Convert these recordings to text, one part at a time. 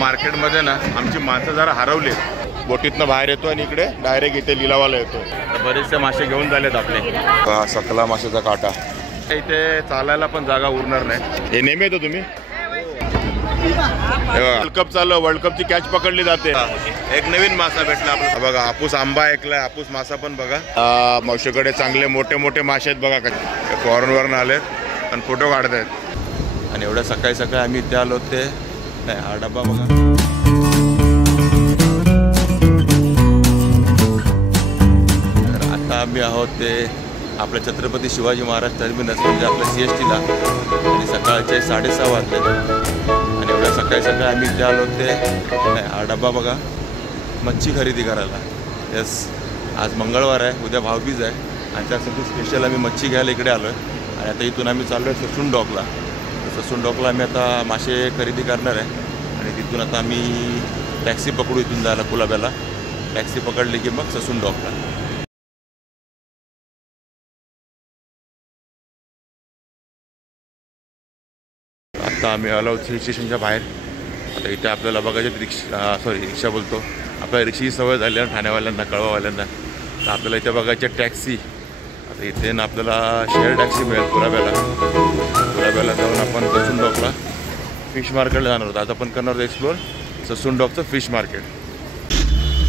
मार्केटमध्ये ना आमची माणसं जरा हरवली, बोटीतनं बाहेर येतो आणि इकडे डायरेक्ट इथे लिलावाला येतो. बरेचसे मासे घेऊन झालेत आपले. सकला माशाचा काटा. इथे चालायला पण जागा उरणार नाही. हे नेहमी येतो तुम्ही? वर्ल्ड कप चालू, वर्ल्ड कपची कॅच पकडली जाते. एक नवीन मासा भेटला आपला बघा. हापूस आंबा ऐकलाय, हापूस मासा पण बघा. मावशीकडे चांगले मोठे मोठे मासे आहेत बघा. फॉरेन वरून आलेत आणि फोटो काढत आहेत. आणि एवढ्या सकाळी सकाळी आम्ही इथे आलो ते नाही. हा डबा बघा. तर आता आम्ही आहोत ते आपल्या छत्रपती शिवाजी महाराज टर्मिनस म्हणजे आपल्या CSTला. आणि सकाळचे 6:30 वाजले आणि एवढ्या सकाळी सकाळी आम्ही इथे आलो ते नाही. हा डबा बघा. मच्छी खरेदी करायला. यस, आज मंगळवार आहे, उद्या भाऊबीज आहे आणि त्यासाठी स्पेशल आम्ही मच्छी घ्यायला इकडे आलो आहे. आणि आता इथून आम्ही चाललो आहे ससून डॉकला. ससून डॉकला आम्ही आता मासे खरेदी करणार आहे आणि तिथून आता आम्ही टॅक्सी पकडू इथून जायला कुलाब्याला. टॅक्सी पकडली की मग ससून डॉकला. आता आम्ही आलो हिल स्टेशनच्या बाहेर. आता इथे आपल्याला बघायचे रिक्षा बोलतो. आपल्याला रिक्षाची सवय झाली आहे ठाण्यावाल्यांना, कळवावाल्यांना. तर आपल्याला इथे बघायचे टॅक्सी. आता इथे ना आपल्याला शेअर टॅक्सी मिळेल कुलाब्याला. कुलाब्याला जाऊन आपण ससून डॉकला फिश मार्केटला जाणार आहोत. आता आपण करणार आहोत एक्सप्लोर ससून डॉकचं फिश मार्केट.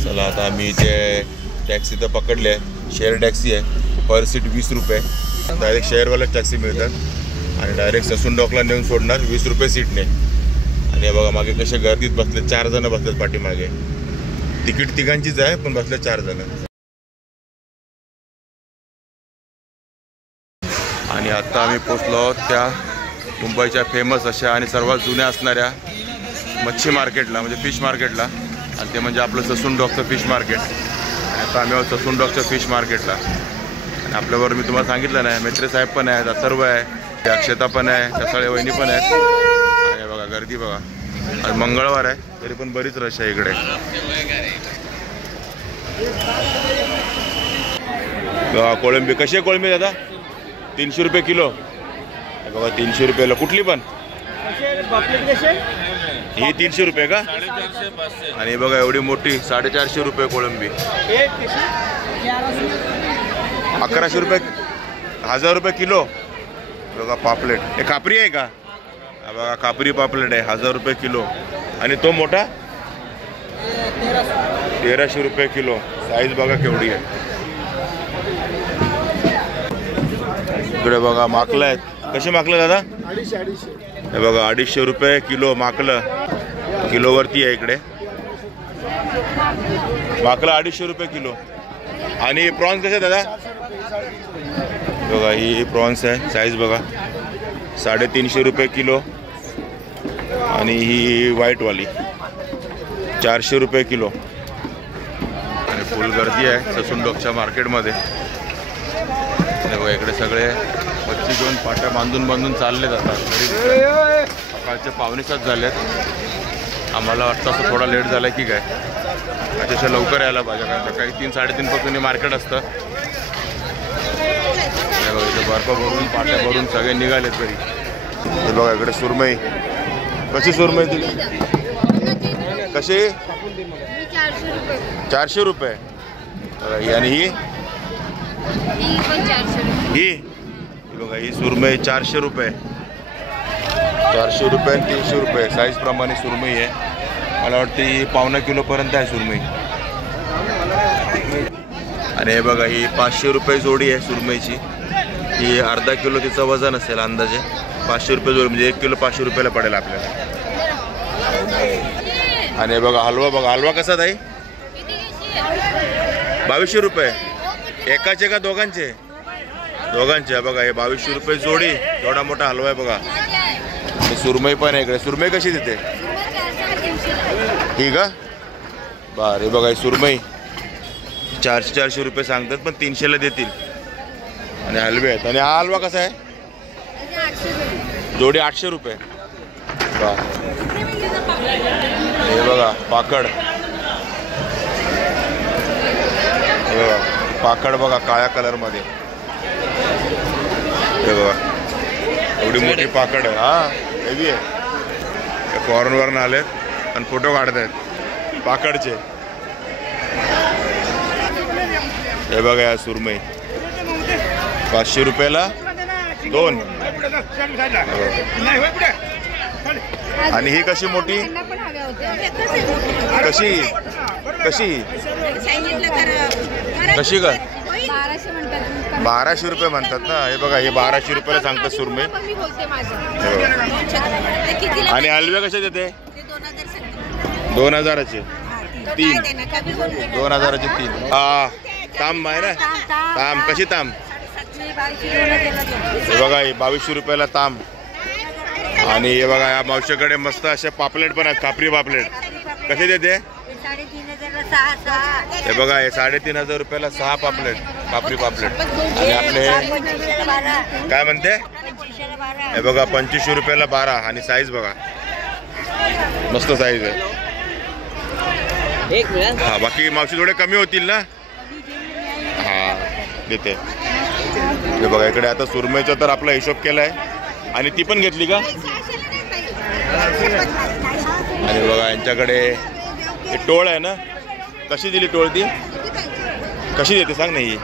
चला आता आम्ही इथे टॅक्सी तर पकडली आहे. शेअर टॅक्सी आहे. पर सीट 20 रुपये. डायरेक्ट शेअरवाल्याच टॅक्सी मिळतात आणि डायरेक्ट ससून डॉकला नेऊन सोडणार 20 रुपये सीटने. आणि हे बघा मागे कसे गर्दीत बसले. 4 जण बसलेत पाठीमागे. तिकीट तिघांचीच आहे पण बसले 4 जण. आणि आता आम्ही पोचलो आहोत त्या मुंबईच्या फेमस अशा आणि सर्वात जुन्या असणाऱ्या मच्छी मार्केटला म्हणजे फिश मार्केटला. आणि ते म्हणजे आपलं ससून डॉकचं फिश मार्केट. आणि आता आम्ही आहोत ससून डॉकच्या फिश मार्केटला. आणि आपल्याबरोबर मी तुम्हाला सांगितलं नाही, मेत्रे साहेब पण आहेत, अथर्व आहे, अक्षता पण आहे, कसाळे वहिनी पण आहेत. आणि बघा गर्दी बघा. आणि मंगळवार आहे तरी पण बरीच रश आहे इकडे. कोळंबी कशी आहे कोळंबी दादा? 300 रुपये किलो. बघा 300 रुपयाला. कुठली पण ही 300 रुपये का? आणि बघा एवढी मोठी 450 रुपये कोळंबी. 1100 रुपये, 1000 रुपये किलो. बघा पापलेट. हे कापरी आहे का? बघा कापरी पापलेट आहे 1000 रुपये किलो. आणि तो मोठा 1300 रुपये किलो. साईज बघा केवढी आहे. इकडे बघा माकलं आहेत. कसे माकलं दादा? 250. हे बघा 250 रुपये किलो माकलं. किलोवरती आहे इकडे माकलं 250 रुपये किलो. आणि प्रॉन्स कसे दादा? बघा ही प्रॉन्स आहे. साईज बघा 350 रुपये किलो. आणि ही व्हाईटवाली 400 रुपये किलो. आणि फुल गर्दी आहे ससून डॉकच्या मार्केटमध्ये. इकडे सगळे मच्छी घेऊन पाट्या बांधून चालले जातात. सकाळचे 5:45 झालेत. आम्हाला वाटतं असं थोडा लेट झाला की काय. त्याच्यापेक्षा लवकर यायला पाहिजे कारण सकाळी 3-3:30 पासून मार्केट असतं. इथे बर्फ भरून पाट्या भरून सगळे निघालेत तरी. हे बघा इकडे सुरमई. कशी सुरमई दिली? कशी? 400 रुपये. आणि ही बघा ही सुरमई 400 रुपये. 400 रुपये आणि 300 रुपये साईज प्रमाणे सुरमई आहे. मला वाटतं ही 1/4 किलोपर्यंत आहे सुरमई. आणि हे बघा ही 500 रुपये जोडी आहे सुरमईची. ही अर्धा किलो तिचं वजन असेल अंदाजे. 500 रुपये जोडी म्हणजे 1 किलो 500 रुपयाला पडेल आपल्याला. आणि हे बघा हलवा. बघा हलवा कसा ताई? 2200 रुपये. एकाचे का दोघांचे? दोघांचे. बघा हे 2200 रुपये जोडी. एवढा मोठा हलवा आहे बघा. सुरमई पण आहे इकडे. सुरमई कशी देते? ठीक आहे बरं. हे बघा ही सुरमई 400 रुपये सांगतात पण 300ला देतील. आणि हलवे आहेत. आणि हा हलवा कसा आहे? जोडी 800 रुपये. हे बघा पाकड. हे बघा पाकड बघा काळ्या कलरमध्ये. हे बघा एवढी मोठी पाकड आहे. हा हेवी आहे. फॉरेनवरून आलेत आणि फोटो काढतायत पाकडचे. हे बघा या सुरमई 500 रुपयाला 2. आणि ही कशी मोठी कशी कशी कशी का 1200 रुपये म्हणतात ना. हे बघा हे 1200 रुपयाला सांगतात सुरमई. आणि हलवे कसे देते 2000चे 3 2000चे 3. हा ताम आहे ना ताम. कशी ताम हे बघा हे 2200 रुपयाला ताम. आणि हे बघा या मावशीकडे मस्त असे पापलेट पण आहेत खापरी पापलेट. कसे देते हे बघा हे 3500 रुपयाला 6 पापलेट खापरी पापलेट. आणि आपले काय म्हणते हे बघा 2500 रुपयाला 12. आणि साईज बघा मस्त साईज आहे. हा बाकी मावशी थोडे कमी होतील ना. हा देते. हे बघा इकडे आता सुरमईचा तर आपला हिशोब केलाय. आणि ती पण घेतली का. आणि बघा यांच्याकडे टोळ आहे ना. कशी दिली टोळ ती कशी देते सांग नाही.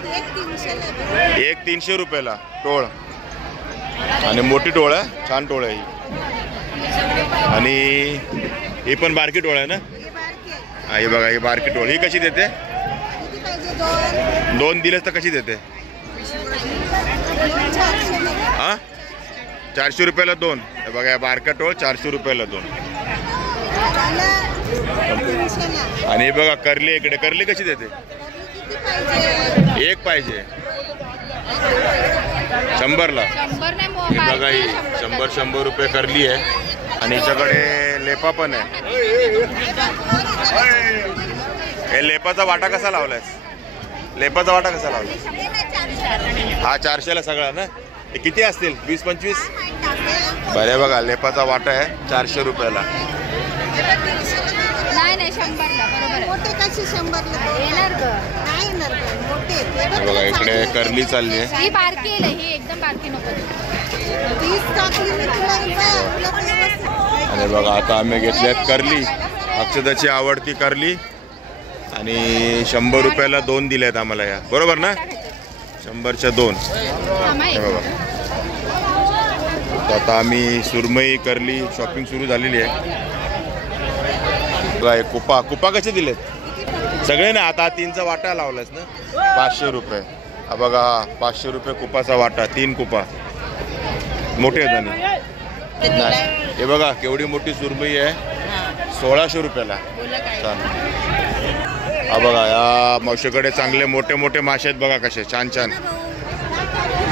300 रुपयाला टोळ. आणि मोठी टोळ आहे छान टोळ आहे ही. आणि ही पण बारकी टोळ आहे ना. हा हे बघा ही बारकी टोळ. ही कशी देते 2 दिलेस तर कशी देते. हा 400 रुपयाला 2. हे बघा या बारका टोळ 400 रुपयाला 2. आणि हे बघा करली इकडे. करली कशी देते 1 पाहिजे 100ला. हे बघा ही 100 रुपये करली आहे. आणि हिच्याकडे लेपा पण आहे. हे लेपाचा वाटा कसा लावलायस. लेपाचा वाटा कसा लावला. हा 400ला सगळा ना. हे किती असतील 20-25. बरे बघा लेपाचा वाटा आहे 400 रुपयाला. बघा इकडे करली चालली आहे. आणि बघा आता आम्ही घेतल्यात करली. अक्षताची आवडती करली. आणि 100 रुपयाला 2 दिल्यात आम्हाला या. बरोबर ना 100च्या 2. बघा आता आम्ही सुरमई करली शॉपिंग सुरू झालेली आहे. बघा कुपा कुपा कसे दिलेत सगळे ना. आता 3चा वाटा लावलास ना 500 रुपये. हा बघा 500 रुपये कुपाचा वाटा. 3 कुपा मोठे आहेत. आणि हे बघा केवढी मोठी सुरमई आहे 1600 रुपयाला. छान. हा बघा या मावशीकडे चांगले मोठे मोठे मासे आहेत बघा कसे छान छान.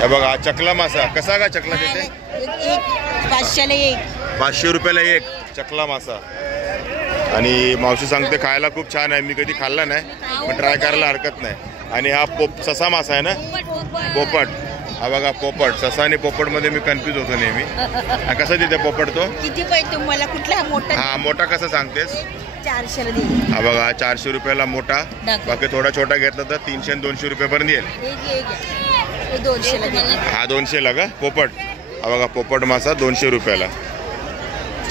हे बघा हा चकला मासा कसा का चकला देते 500 रुपयाला 1 चकला मासा. आणि मावशी सांगते खायला खूप छान आहे. मी कधी खाल्ला नाही पण ट्राय करायला हरकत नाही. आणि हा ससा मासा आहे ना पोपट. हा बघा पोपट. ससा आणि पोपट मध्ये मी कन्फ्यूज होतो नेहमी. हा कसा देते पोपट तो किती पाहिजे तुम्हाला कुठला मोठा. हा मोठा कसा सांगतेस 400ला देईल. हा बघा 400 रुपयाला मोठा. बाकी थोडा छोटा घेतला तर 300-200 रुपयापर्यंत येईल. 200ला देईल. हा 200ला का पोपट. हा बघा पोपट मासा 200 रुपयाला.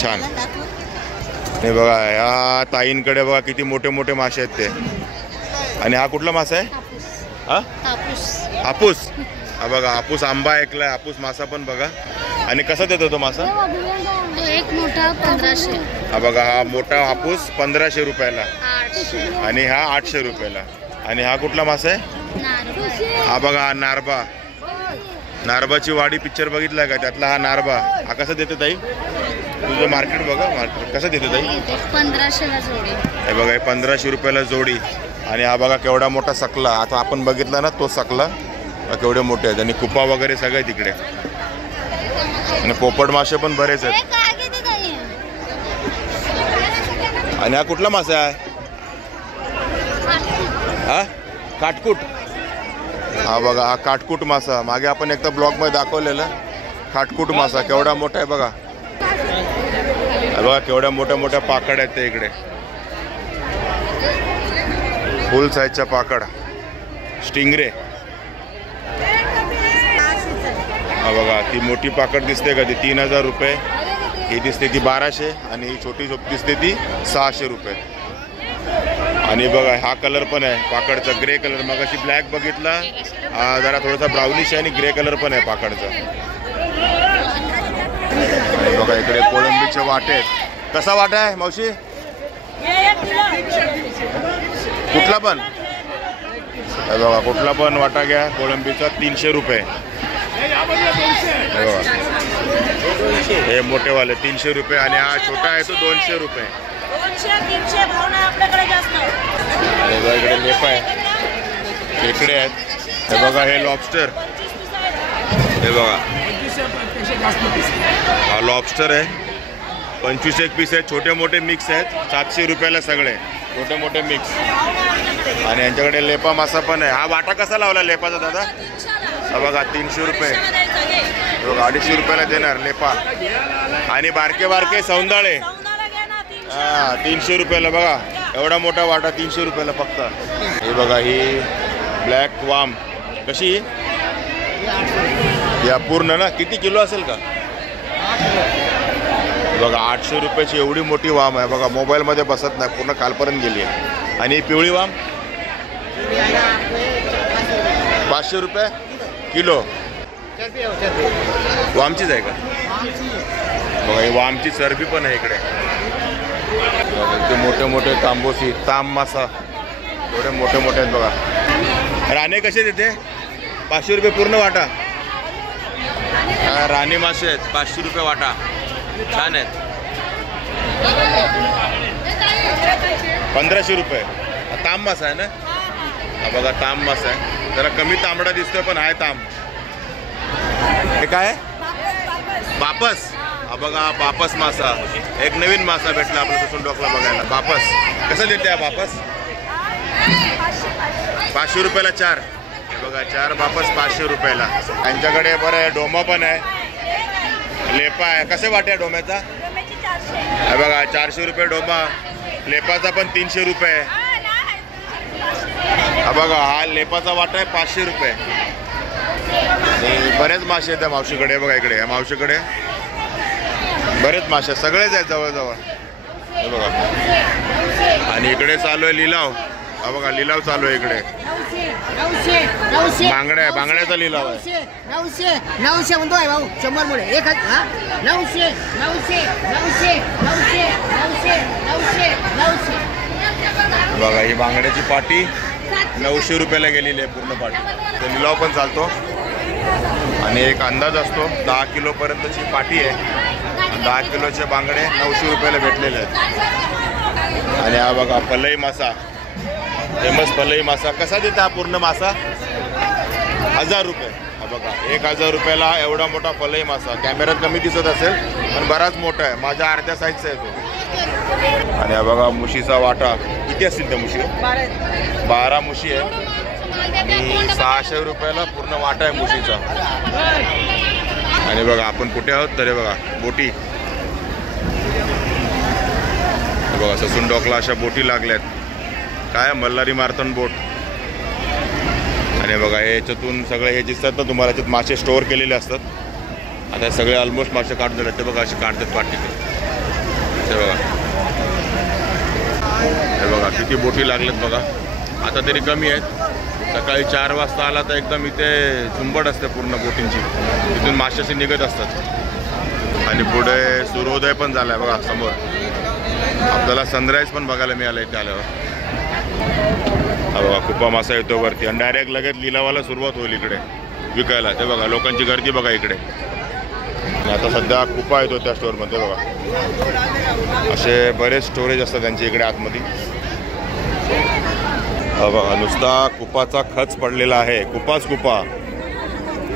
छान. हे बघा या ताईंकडे बघा किती मोठे मोठे मासे आहेत ते. आणि हा कुठला मासा आहे हा हापूस. हा बघा हापूस आंबा ऐकलाय. हापूस मासा पण बघा. आणि कसा देतो तो मासा एक मोठा 1500. हा बघा हा मोठा हापूस 1500 रुपयाला. आणि हा 800 रुपयाला. आणि हा कुठला मासा आहे हा बघा नारबा. नारबाची वाडी पिक्चर बघितला का त्यातला हा नारबा. हा कसा देते ताई तुझं मार्केट बघा मार्केट कसं देते ताई 1500ला जोडी. हे बघा हे 1500 रुपयाला जोडी. आणि हा बघा केवढा मोठा सकला. आता आपण बघितला ना तो सकला केवढे मोठे आहेत. आणि कुपा वगैरे सगळे तिकडे. आणि पोपट मासे पण बरेच आहेत. आणि हा कुठला मासा आहे हा काटकूट. हा बघा हा काटकूट मासा. मागे आपण एकदा ब्लॉग मध्ये दाखवलेलं काटकूट मासा केवढा मोठा आहे बघा. बघा केवढ्या मोठ्या मोठ्या पाकड आहेत ते इकडे. फुल साईजच्या पाकड स्टिंगरे. हा बघा ती मोठी पाकड दिसते का ती 3000 रुपये. ही दिसते ती 1200 आणि ही छोटी झोप दिसते ती 600 रुपये. आणि बघा हा कलर पण आहे पाकडचा, ग्रे कलर. मग अशी ब्लॅक बघितला, हा जरा थोडासा ब्राउनिश आहे आणि ग्रे कलर पण आहे पाकडचा. आणि बघा इकडे कोळंबीचे वाटे आहेत. कसा वाटा आहे मावशी? कुठला पण? बघा कुठला पण वाटा घ्या कोळंबीचा 300 रुपये. हे मोठेवाले 300 रुपये आणि हा छोटा आहे तो 200 रुपये. आणि बघा इकडे लेपा आहे, खेकडे आहेत. हे बघा हे लॉबस्टर, हे बघा हा लॉबस्टर आहे. 25 एक पीस आहेत, छोटे मोठे मिक्स आहेत. 700 रुपयाला सगळे छोटे मोठे मिक्स. आणि यांच्याकडे लेपा मासा पण आहे. हा वाटा कसा लावला लेपाचा दादा? हा बघा 300 रुपये. बघा 250 रुपयाला देणार लेपा. आणि बारके बारके सौंदाळे, हा 300 रुपयाला. बघा एवढा मोठा वाटा 300 रुपयाला फक्त. हे बघा ही ब्लॅक वाम कशी? या पूर्ण ना किती किलो असेल का? बघा 800 रुपयाची एवढी मोठी वाम आहे. बघा मोबाईलमध्ये बसत नाही, पूर्ण खालपर्यंत गेली आहे. आणि पिवळी वाम 500 रुपये किलो. वामचीच आहे का? बघा ही वामची चरबी पण आहे इकडे. बघा मोठे मोठे तांबोसी, ताम मासा एवढे मोठे मोठे आहेत. बघा राणे कसे देते? 500 रुपये पूर्ण वाटा. राणी मासे आहेत 500 रुपये वाटा. छान आहेत. 1500 रुपये. ताम मासा आहे ना? हा बघा ताम मासा आहे. जरा कमी तांबडा दिसतोय पण आहे ताम. हे काय? बापस. हा बघा बापस मासा, एक नवीन मासा भेटला आपल्या ससून डोकला बघायला. बापस कसं देते हा बापस? 500 रुपयाला 4. बघा 4 बापस 500 रुपयाला. त्यांच्याकडे बरं आहे, डोमा पण आहे, लेपा आहे. कसे वाटे डोम्याचा? हे बघा 400 रुपये डोमा. लेपाचा पण 300 रुपये. हा बघा हा लेपाचा वाटा आहे 500 रुपये. बरेच मासे आहेत त्या मावशीकडे. बघा इकडे या मावशीकडे बरेच मासे, सगळेच आहेत जवळजवळ. हे बघा आणि इकडे चालू आहे लिलाव. हा बघा लिलाव चालू आहे इकडे. बांगड्या, बांगड्याचा लिलाव आहे. 900 म्हणतो आहे भाऊ. 100 मुळे 900 900 900 900 900. बघा ही बांगड्याची पाटी 900 रुपयाला गेलेली आहे पूर्ण पाटी. तो लिलाव पण चालतो आणि एक अंदाज असतो. 10 किलोपर्यंतची पाटी आहे. 10 किलोचे बांगडे 900 रुपयाला भेटलेले आहेत. आणि हा बघा पलई मासा, फेमस पलई मासा. कसा देता हा पूर्ण मासा? 1000 रुपये. हा बघा 1000 रुपयाला एवढा मोठा पलई मासा. कॅमेऱ्यात कमी दिसत असेल पण बराच मोठा आहे, माझ्या अर्ध्या साईजचा आहे तो. आणि हा बघा मुशीचा वाटा. किती असतील त्या मुशी? 12 मुशी आहे आणि 600 रुपयाला पूर्ण वाटा आहे मुशीचा. आणि बघा आपण कुठे आहोत तर हे बघा बोटी. बघा ससून डोकला अशा बोटी लागल्यात. काय मल्हारी मार्तंड बोट. आणि बघा याच्यातून सगळे हे दिसतात ना तुम्हाला, याच्यात मासे स्टोअर केलेले असतात. आता सगळे ऑलमोस्ट मासे काढून झाले. ते बघा असे काढतात पाठी. ते बघा, हे बघा किती बोटी लागल्यात बघा. आता तरी कमी आहेत. सकाळी 4 वाजता आला तर एकदम इथे झुंबड असते पूर्ण बोटींची. तिथून मासे असे निघत असतात. आणि पुढे सूर्योदय पण झाला आहे बघा समोर. आपल्याला सनराईज पण बघायला मिळालं इथे आल्यावर. हा बघा कुपा मासा येतो वरती आणि डायरेक्ट लगेच लिलावाला सुरुवात होईल इकडे विकायला. ते बघा लोकांची गर्दी बघा इकडे. आता सध्या कुपा येतो त्या स्टोअरमध्ये बघा. असे बरेच स्टोरेज असतात त्यांचे इकडे आतमध्ये. हा बघा नुसता कुपाचा खच पडलेला आहे. कुपाच कुपा.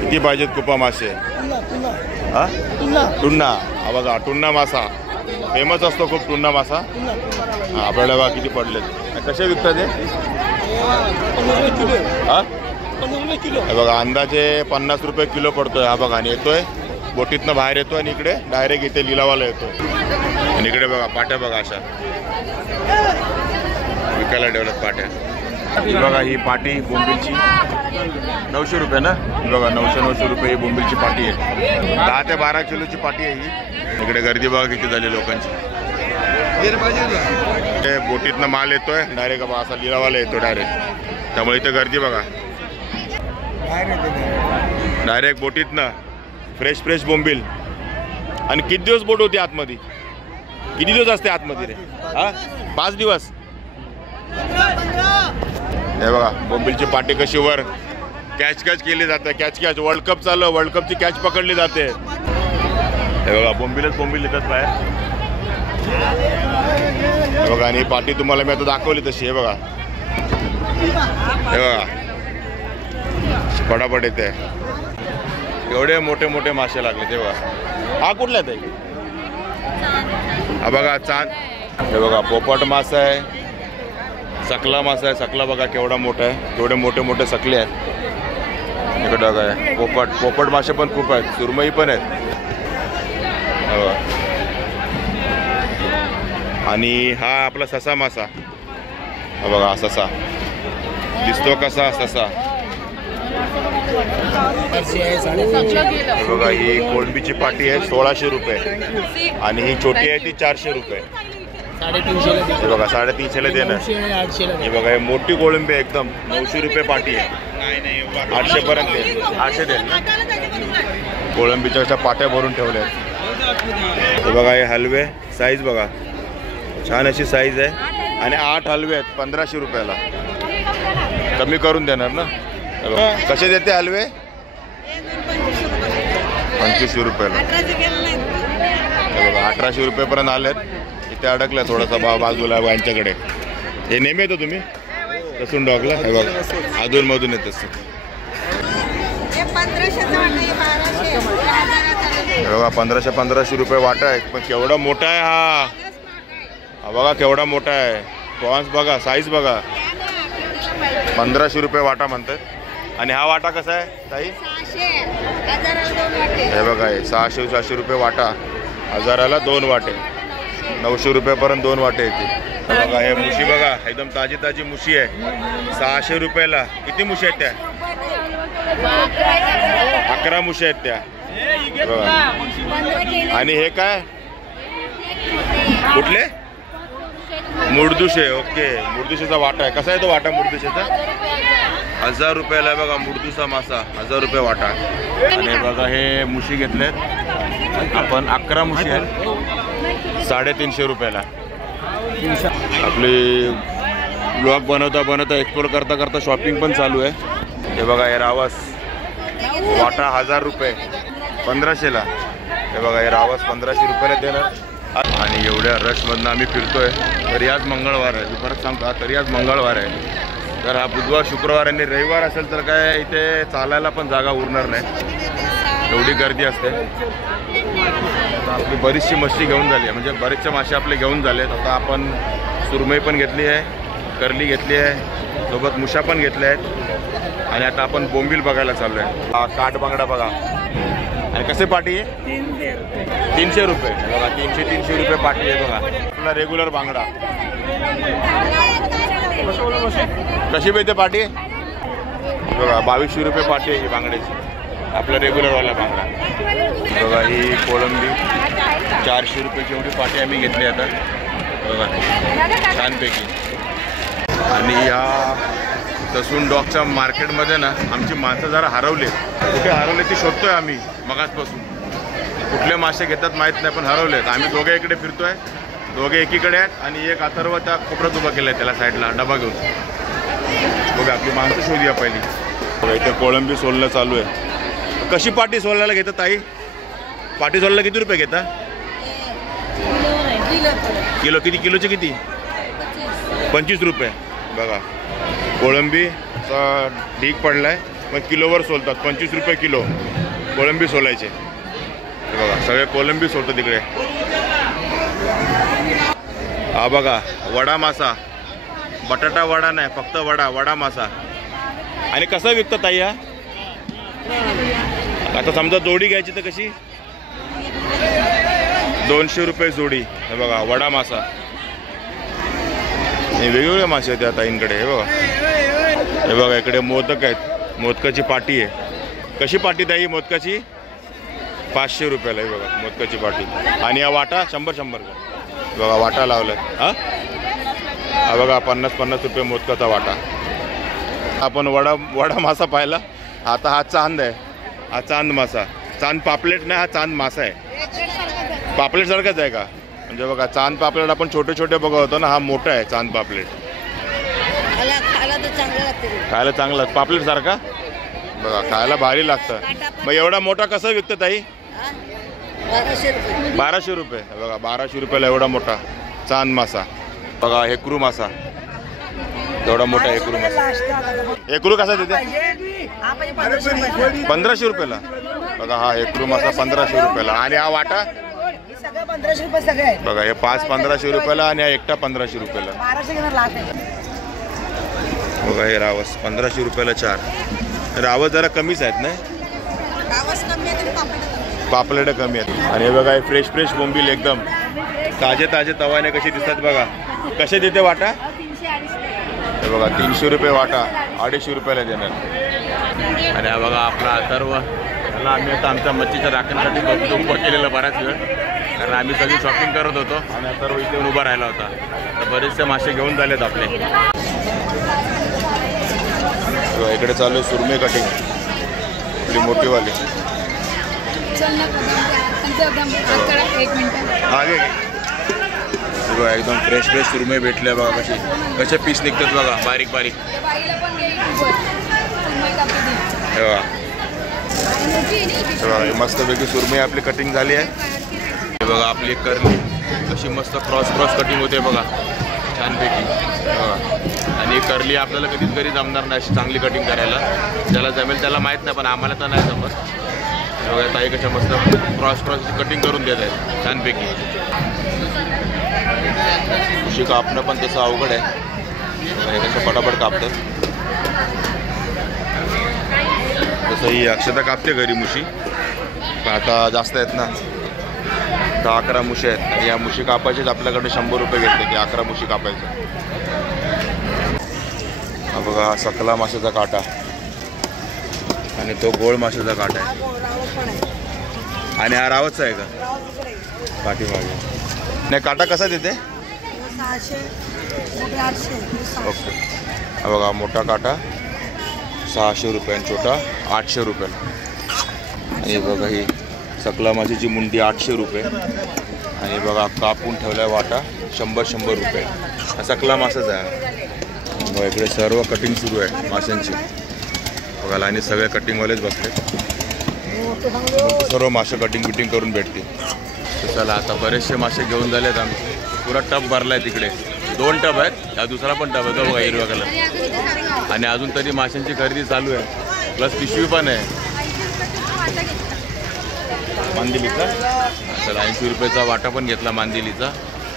किती पाहिजेत कुपा मासे? हा टुन्ना. हा बघा टुन्ना मासा फेमस असतो खूप. टुन्ना मासा हा आपल्याला बघा किती पडलेत. कसे विकतात हे? हा हे बघा अंदाजे 50 रुपये किलो पडतोय. हा बघा आणि येतोय बोटीतनं बाहेर येतो आणि इकडे डायरेक्ट इथे लिलावाला येतो. आणि इकडे बघा पाट्या बघा अशा विकायला ठेवल्यात पाट्या. ही बघा ही पाटी बोंबिलची 900 रुपये ना. ही बघा 900 रुपये ही बोंबिलची पाटी आहे. 10 ते 12 किलोची पाटी आहे ही. इकडे गर्दी बघा किती झाली लोकांची. ते बोटीतनं माल येतोय डायरेक्ट बघा असा लिलावाला येतो डायरेक्ट. त्यामुळे इथे गर्दी बघा. डायरेक्ट बोटीतनं फ्रेश बोंबील. आणि किती दिवस बोट होती आतमध्ये? किती दिवस असते आतमध्ये रे? हा 5 दिवस. हे बघा बोंबीलची पाटी कशी वर कॅच केली जाते. कॅच वर्ल्ड कप चालू. वर्ल्ड कपची कॅच पकडली जाते. हे बघा बोंबील येतात बाहेर. हे बघा आणि ही पाटी तुम्हाला मी आता दाखवली तशी. हे बघा पटापट येते. एवढे मोठे मासे लागले. ते बघा हा कुठला आहे? हा बघा चांद. हे बघा पोपट मासा आहे. सकला मासा आहे. सकला बघा केवढा मोठा आहे. केवढे मोठे सकले आहेत. इकडं काय पोपट मासे पण खूप आहेत. सुरमई पण आहेत. आणि हा आपला ससा मासा. हा बघा ससा दिसतो कसा ससा. बघा ही कोळंबीची पाटी आहे 1600 रुपये. आणि ही छोटी आहे ती 400 रुपये. हे बघा 350 देणं. हे बघा हे मोठी कोळंबी एकदम 900 रुपये पाटी आहे. 800 पर्यंत 800 दे. कोळंबीच्या अशा पाट्या भरून ठेवल्या आहेत. हे बघा हे हलवे साईज बघा छान अशी साईज आहे. आणि 8 हलवे आहेत 1500 रुपयाला. कमी करून देणार ना. कसे देते हलवे? 2500 रुपयाला. बघा 1800 रुपयेपर्यंत आलेत. इथे अडकलं थोडासा बाजूला यांच्याकडे. हे नेहमी येतो तुम्ही तसून डॉकला? हे बघा अधूनमधून येत असतं. बघा 1500 रुपये वाटा आहे. पण केवढा मोठा आहे हा बघा केवढा मोठा आहे. प्रॉन्स बघा साईज बघा. 1500 रुपये वाटा म्हणतात. आणि हा वाटा कसा आहे ताई? हे बघा हे 600 रुपये वाटा. 1000ला 2 वाटे. 900 रुपयापर्यंत 2 वाटे येते. बघा हे मुशी बघा एकदम ताजी मुशी आहे 600 रुपयाला. किती मुशी आहेत त्या? 11 मुशी आहेत त्या. बघा आणि हे काय कुठले? मुर्दुशे. ओके मुर्दुशेचा वाटा आहे. कसा आहे तो वाटा मुर्दुशेचा? 1000 रुपयाला. बघा मुर्दुसा मासा 1000 रुपये वाटा. आणि बघा हे मुशी घेतलेत आपण 11 मुशी आहेत 350 रुपयाला. आपली ब्लॉग बनवता एक्सप्लोर करता शॉपिंग पण चालू आहे. हे बघा हे रावस वाटा 1000 रुपये 1500ला. हे बघा हे रावस 1500 रुपयाला देणार. आणि एवढ्या रशमधनं आम्ही फिरतोय. तरी आज मंगळवार आहे. मी परत सांगतो तरी आज मंगळवार आहे. तर हा बुधवार शुक्रवार आणि रविवार असेल तर काय इथे चालायला पण जागा उरणार नाही. एवढी गर्दी असते. आपली बरीचशी मच्छी घेऊन झाली आहे. म्हणजे बरेचसे मासे आपले घेऊन झालेत. आता आपण सुरमई पण घेतली आहे. करली घेतली आहे. सोबत मुशा पण घेतल्या आहेत. आणि आता आपण बोंबील बघायला चाललो आहे. हा काठ बांगडा बघा. आणि कसे पाटी आहे? 300 रुपये. बघा 300 रुपये पाटी आहे. बघा आपला रेग्युलर बांगडा. कशी मिळते पाटी? बघा 2200 रुपये पाटी आहे ही बांगड्याची. आपला रेग्युलरवाला बांगडा. बघा ही कोळंबी 400 रुपयाची एवढी पाटी आम्ही घेतली आता. बघा छानपैकी. आणि या तसून डॉगच्या मार्केटमध्ये ना आमची माणसं जरा हरवले. कुठे हरवले ती शोधतोय आम्ही मगाचपासून. कुठले मासे घेतात माहीत नाही पण हरवलेत. आम्ही दोघे इकडे फिरतोय. दोघे एकीकडे आहेत आणि एक अथर्व त्या कोपऱ्यात उभा केला आहे त्याला साईडला डबा घेऊन. बघा आपली माणसं शोधूया पहिली. बघा इथे कोळंबी सोलणं चालू आहे. कशी पाटी सोलायला घेतात ताई? पाटी सोलायला किती रुपये घेता? किलो. किती किलोचे किती? 25 रुपये. बघा कोळंबीचा ढीक पडलाय पण किलोवर सोलतात. 25 रुपये किलो कोळंबी सोलायचे. बघा सगळे कोळंबी सोलतात तिकडे. हा बघा वडा मासा. बटाटा वडा नाही फक्त वडा मासा. आणि कसा विकतात ताई हा? आता समजा जोडी घ्यायची तर कशी? 200 रुपये जोडी. हे बघा वडा मासा. हे वेगवेगळे मासे आहेत त्या ताईंकडे. हे बघा हे बघा इकडे मोदक आहेत, मोदकाची पाटी आहे. कशी पाटी ताई मोदकाची? 500 रुपयाला आहे बघा मोदकाची पाटी. आणि हा वाटा 100 का बघा वाटा लावलाय. हा बघा 50 रुपये मोदकाचा वाटा. आपण वडा मासा पाहिला. आता हा चांद आहे, हा चांद मासा. चांद पापलेट नाही, हा चांद मासा आहे. पापलेट सारखाच आहे का? म्हणजे बघा चांद पापलेट आपण छोटे छोटे बघा होतो ना, हा मोठा आहे चांद पापलेट. खायला चांगलं पापलेट सारखा बघा, खायला भारी लागतं. मग एवढा मोठा कसं विकतं ताई? 1200 रुपये बघा. 1200 रुपयाला एवढा मोठा चांद मासा. बघा हेकरू मासा, एवढा मोठा हेकरू मासा. हेकरू कसा देते? 1500 रुपयाला बघा. हा हेकरू मासा 1500 रुपयाला. आणि हा वाटा 1500 रुपये सगळे बघा. हे 5 1500 रुपयाला आणि हा एकटा 1500 रुपयाला. 1200 घेणार लाख बघा हे रावस 1500 रुपयाला 4. रावस जरा कमीच आहेत ना, पापलेट कमी आहेत. आणि हे बघा हे फ्रेश बोंबील एकदम ताजे तवाने कशी दिसतात बघा. कसे देते वाटा? हे बघा 300 रुपये वाटा, 250 रुपयाला देणार. आणि हा बघा आपला अथर्व. त्याला आम्ही आता आमच्या मच्छीच्या राखण्यासाठी उभं केलेलं बराच वेळ, कारण आम्ही सगळी शॉपिंग करत होतो आणि अथर्व इथे उभा राहिला होता. तर बरेचसे मासे घेऊन झालेत आपले. इकडे चालू आहे सुरमे कटिंग, आपली मोठीवाली. बघा एकदम फ्रेश सुरमे भेटले बघा. कसे पीस निघतात बघा, बारीक. मस्तपैकी सुरमे आपली कटिंग झाली आहे. हे बघा आपली करली कशी मस्त क्रॉस कटिंग होते बघा, छानपैकी बघा. आणि करली आपल्याला कधी जमणार नाही अशी चांगली कटिंग करायला. ज्याला जमेल त्याला माहीत नाही, पण आम्हाला तर नाही जमत. बघा ताई कशा मस्त क्रॉस कटिंग करून देत आहेत छानपैकी. मुशी कापणं पण तसं अवघड आहे. हे कसं पटापट कापतात. तसं ही अक्षता कापते घरी मुशी, पण आता जास्त आहेत ना, 10-11 मुशी आहेत. आणि या मुशी कापायचीच आपल्याकडे 100 रुपये घेतले की 11 मुशी कापायचं. हा बघा हा सकला माशाचा काटा आणि तो गोळ माशाचा काटा आहे. आणि हा रावतचा आहे का पाठीमागे? नाही काटा कसा देते? 800 ओके. हा बघा मोठा काटा 600 रुपये आणि छोटा 800 रुपयाला. आणि बघा ही सकला माशाची मुंडी 800 रुपये. आणि बघा कापून ठेवला वाटा 100 रुपये. हा सकला मासाचा आहे. बघा इकडे सर्व कटिंग सुरू आहे माशांची बघायला. आणि सगळे कटिंगवालेच बसले, सर्व मासे कटिंग करून भेटतील. तर चला आता बरेचसे मासे घेऊन झालेत आम्ही. पुरा टब भरला आहे तिकडे, 2 टब आहेत. हा दुसरा पण टब आहे बघा हिरव्या कलर. आणि अजून तरी माशांची खरेदी चालू आहे, प्लस पिशवी पण आहे मांदिलीचा. चला 80 रुपयाचा वाटा पण घेतला मांदिलीचा.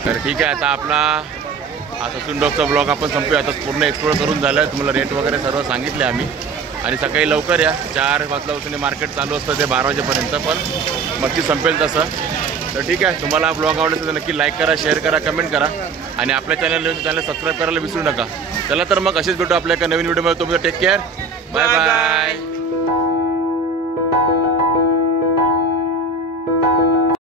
तर ठीक आहे, आता आपला हा ससून डॉगचा ब्लॉग आपण संपूया. आता पूर्ण एक्सप्लोर करून झालं आहे. तुम्हाला रेट वगैरे सर्व सांगितले आम्ही. आणि सकाळी लवकर या, 4 वाजल्यापासून मार्केट चालू असतं ते 12 वाजेपर्यंत, पण मच्छी संपेल तसं. तर ठीक आहे, तुम्हाला हा ब्लॉग आवडला तर नक्की लाईक करा, शेअर करा, कमेंट करा. आणि आपल्या चॅनल सबस्क्राईब करायला विसरू नका. चला तर मग असेच भेटू आपल्या एका नवीन व्हिडिओमध्ये. तुम्ही टेक केअर, बाय.